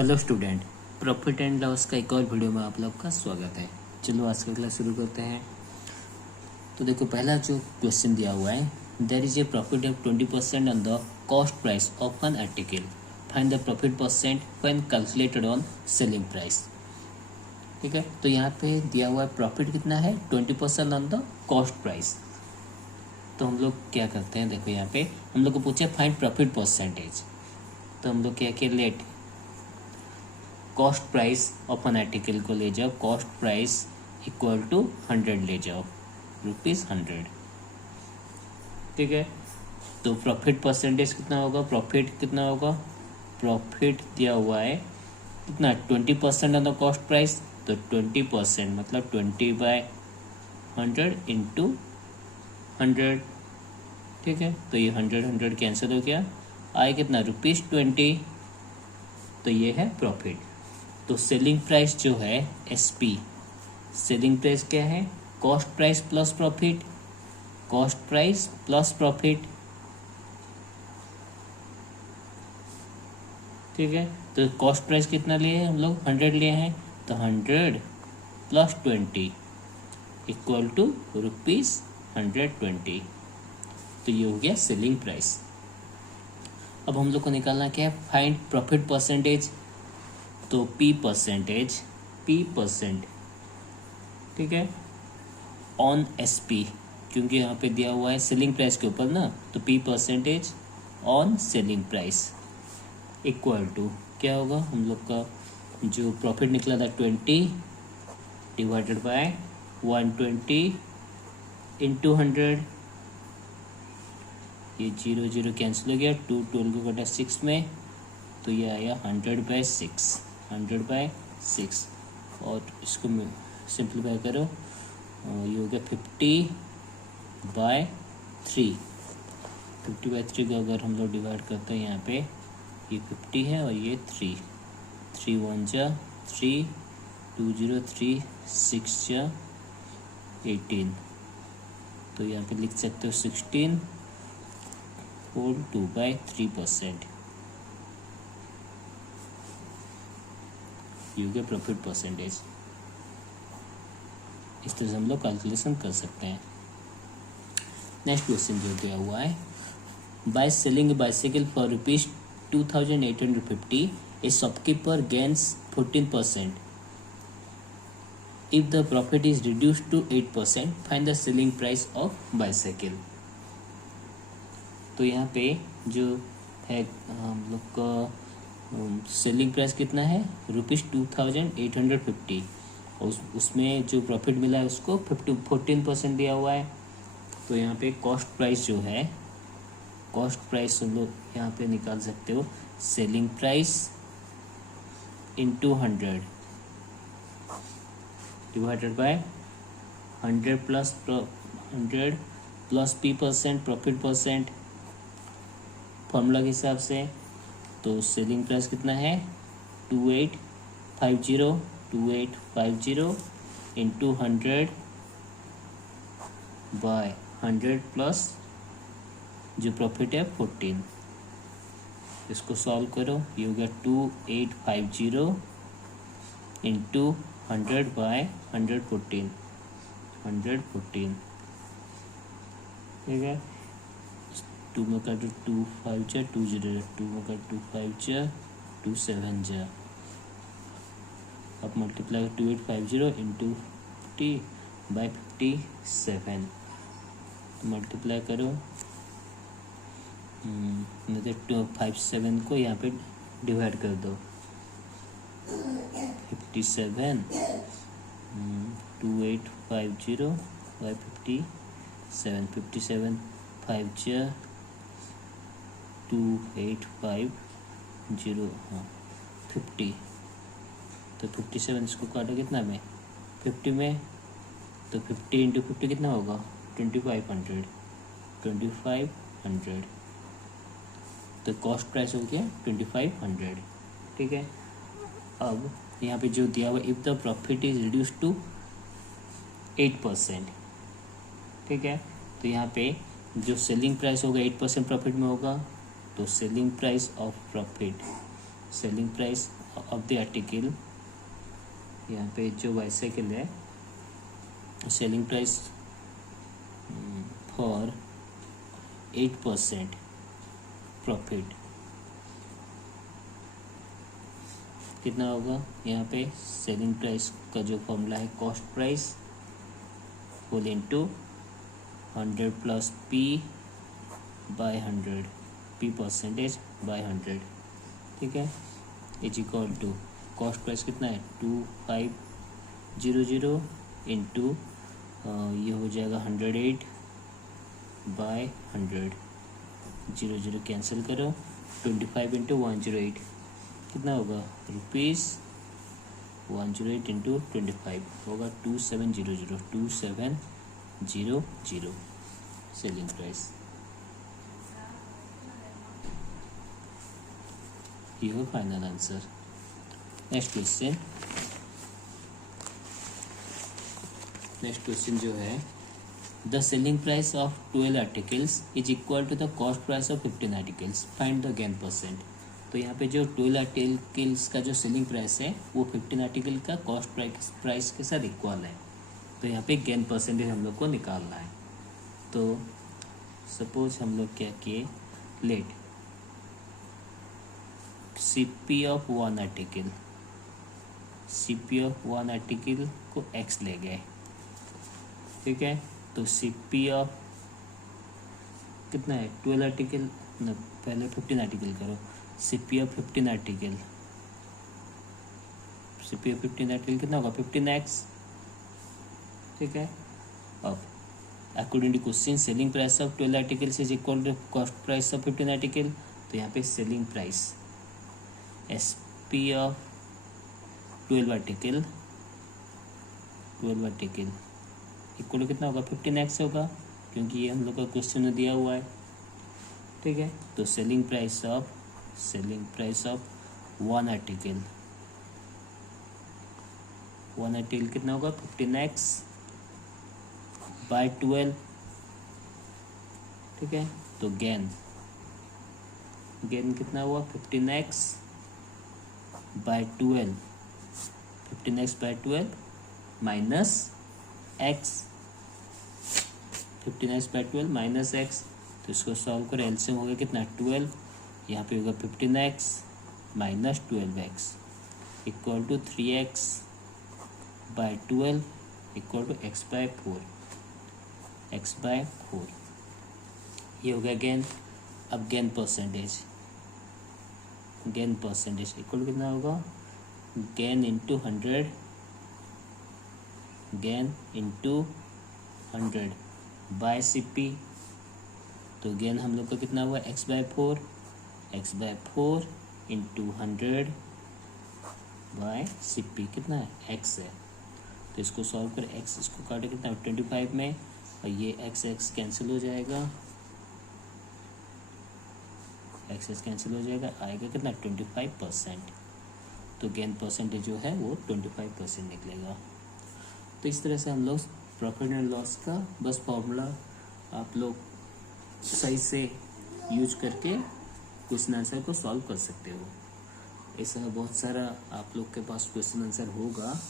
Hello student, profit and loss का एक और वीडियो में आप लोग का स्वागत है। चलो आज का क्लास शुरू करते हैं। तो देखो, पहला जो क्वेश्चन दिया हुआ है, there is a profit of 20% on the cost price of an article, find the profit percent when calculated on selling price. ठीक है, तो यहाँ पे दिया हुआ है प्रॉफिट कितना है, 20% ऑन द कॉस्ट प्राइस। तो हम लोग क्या करते हैं, देखो यहाँ पे हम लोग को पूछे फाइंड प्रॉफिट परसेंटेज। तो हम लोग क्या किया, let cost price of an article को ले जाओ, कॉस्ट प्राइस इक्वल टू 100 ले जाओ, ₹100। ठीक है, तो प्रॉफिट परसेंटेज कितना होगा, प्रॉफिट कितना होगा, प्रॉफिट दिया हुआ है कितना, 20% ऑन द कॉस्ट प्राइस। तो 20% मतलब 20/100 इंटू 100। ठीक है, तो ये 100 कैंसिल हो गया, आए कितना, ₹20। तो ये है प्रॉफिट। तो सेलिंग प्राइस जो है SP, सेलिंग प्राइस क्या है, cost price plus profit, cost price plus profit. ठीक है, तो कॉस्ट प्राइस कितना लिए हैं हम लोग, 100 लिए हैं, तो 100 प्लस 20 इक्वल टू ₹120। तो ये हो गया सेलिंग प्राइस। अब हम लोग को निकालना क्या है, फाइंड प्रॉफिट परसेंटेज। तो P परसेंट, ठीक है, ऑन SP, क्योंकि यहाँ पे दिया हुआ है सेलिंग प्राइस के ऊपर ना, तो P percentage on selling price equal to क्या होगा, हम लोग का जो प्रॉफिट निकला था 20 डिवाइडेड बाय 120 इंटू 100। ये 0 कैंसिल हो गया, 2 12 को कटा 6 में, तो ये आया 100/6, 100/6। और इसको सिंप्लीफाई करो, ये हो गया 50/3। 50/3 को अगर हम लोग डिवाइड करते हैं, यहाँ पे ये 50 है और ये 3 1 जा 3, 2 0 3 6 जा 18। तो यहाँ पे लिख सकते हो 16 और 2/3%। ये हो गया प्रॉफिट परसेंटेज। इस तरह से हम लोग कैलकुलेशन कर सकते हैं। नेक्स्ट क्वेश्चन जो दिया हुआ है, by selling bicycle for ₹2850 a shopkeeper gains 14%। If the profit is reduced to 8%, find the selling price of bicycle. तो यहाँ पे जो है हम लोग का सेलिंग प्राइस कितना है, ₹2850, और उसमें जो प्रॉफिट मिला है उसको 14% दिया हुआ है। तो यहाँ पे कॉस्ट प्राइस जो है, कॉस्ट प्राइस हम लोग यहाँ पे निकाल सकते हो, selling price into 100 divided by 100 plus P percent, profit percent formula के हिसाब से। तो सेलिंग प्राइस कितना है, 2850 इंटू 100 बाय 100 प्लस जो प्रॉफिट है 14। इसको सॉल्व करो, ये हो गया 2850 इंटू 100 बाय 114। ठीक है, 2 में काटो 2 5 जा 2 0, 2 में काटो 2 5 जा 2 7 जा। अब मल्टीप्लाई 2850 इंटू 50/57, मल्टीप्लाई करो, नहीं तो 57 को यहाँ पे डिवाइड कर दो, 57 2850/57, 57 5 जा 2850, हाँ 50। तो 57 इसको काटो कितना में, 50 में, तो 50 इंटू 50 कितना होगा, 2500। तो कॉस्ट प्राइस हो गया 2500। ठीक है, अब यहाँ पे जो दिया हुआ, if the profit is reduce to 8%। ठीक है, तो यहाँ पे जो सेलिंग प्राइस होगा 8% प्रॉफिट में होगा, तो selling price of profit, selling price of the article, यहाँ पे जो बाइसाइकिल है, सेलिंग प्राइस फॉर 8% प्रॉफिट कितना होगा। यहाँ पे सेलिंग प्राइस का जो फॉर्मूला है cost price whole into 100 plus P by 100, P percentage by 100, ठीक है, is equal to cost price कितना है 2500 इंटू ये हो जाएगा 108 बाय 100, 00 कैंसिल करो, 25 इंटू 108 कितना होगा रुपीज़ 108 इंटू 25 होगा 2700 सेलिंग प्राइस। ये हो फाइनल आंसर। नेक्स्ट क्वेश्चन जो है the selling price of 12 articles is equal to the cost price of 15 articles, find the gain percent. तो यहाँ पे जो 12 आर्टिकल्स का जो सेलिंग प्राइस है वो 15 आर्टिकल का कॉस्ट प्राइस के साथ इक्वल है। तो यहाँ पे गेन परसेंटेज हम लोग को निकालना है। तो सपोज हम लोग क्या किए, let CP of one article, CP of one article को एक्स ले गए, ठीक है। तो सीपी ऑफ कितना है 12 आर्टिकल, न पहले 15 आर्टिकल करो, CP of 15 article, CP of 15 article कितना होगा 15x, ठीक है। अब according to question selling price of 12 articles is equal to cost price of 15 article. तो यहाँ पे selling price SP of 12 article equal to कितना होगा 15x होगा, क्योंकि ये हम लोग का क्वेश्चन में दिया हुआ है, ठीक है। तो selling price of one article कितना होगा 15x बाय 12, ठीक है। तो गेन कितना हुआ 15x by 12, 15x by 12 minus x, 15x by 12 minus x। तो इसको सॉल्व करें, एलसीएम हो गया कितना 12, यहाँ पे होगा 15x minus 12x equal to 3x by 12 equal to x by 4, ये हो गया गेन। अब गेन परसेंटेज इक्वल कितना होगा गेन इंटू 100 बाय सीपी। तो गेन हम लोग का कितना हुआ x by 4 into 100 by CP कितना है x है। तो इसको सॉल्व कर x इसको काटे कितना 25 में, और ये x कैंसिल हो जाएगा, आएगा कितना 25%। तो गेन परसेंटेज जो है वो 25% निकलेगा। तो इस तरह से हम लोग प्रॉफिट एंड लॉस का बस फॉर्मूला आप लोग सही से यूज करके क्वेश्चन आंसर को सॉल्व कर सकते हो। ऐसा बहुत सारा आप लोग के पास क्वेश्चन आंसर होगा,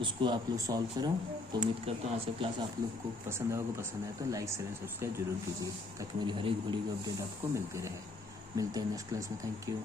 उसको आप लोग सॉल्व करो। तो उम्मीद करता हूँ आज का क्लास आप लोग को पसंद आए तो लाइक शेयर सब्सक्राइब जरूर कीजिए, ताकि मेरी हर एक वीडियो की अपडेट आपको मिलते रहे। मिलते हैं नेक्स्ट क्लास में। Thank you.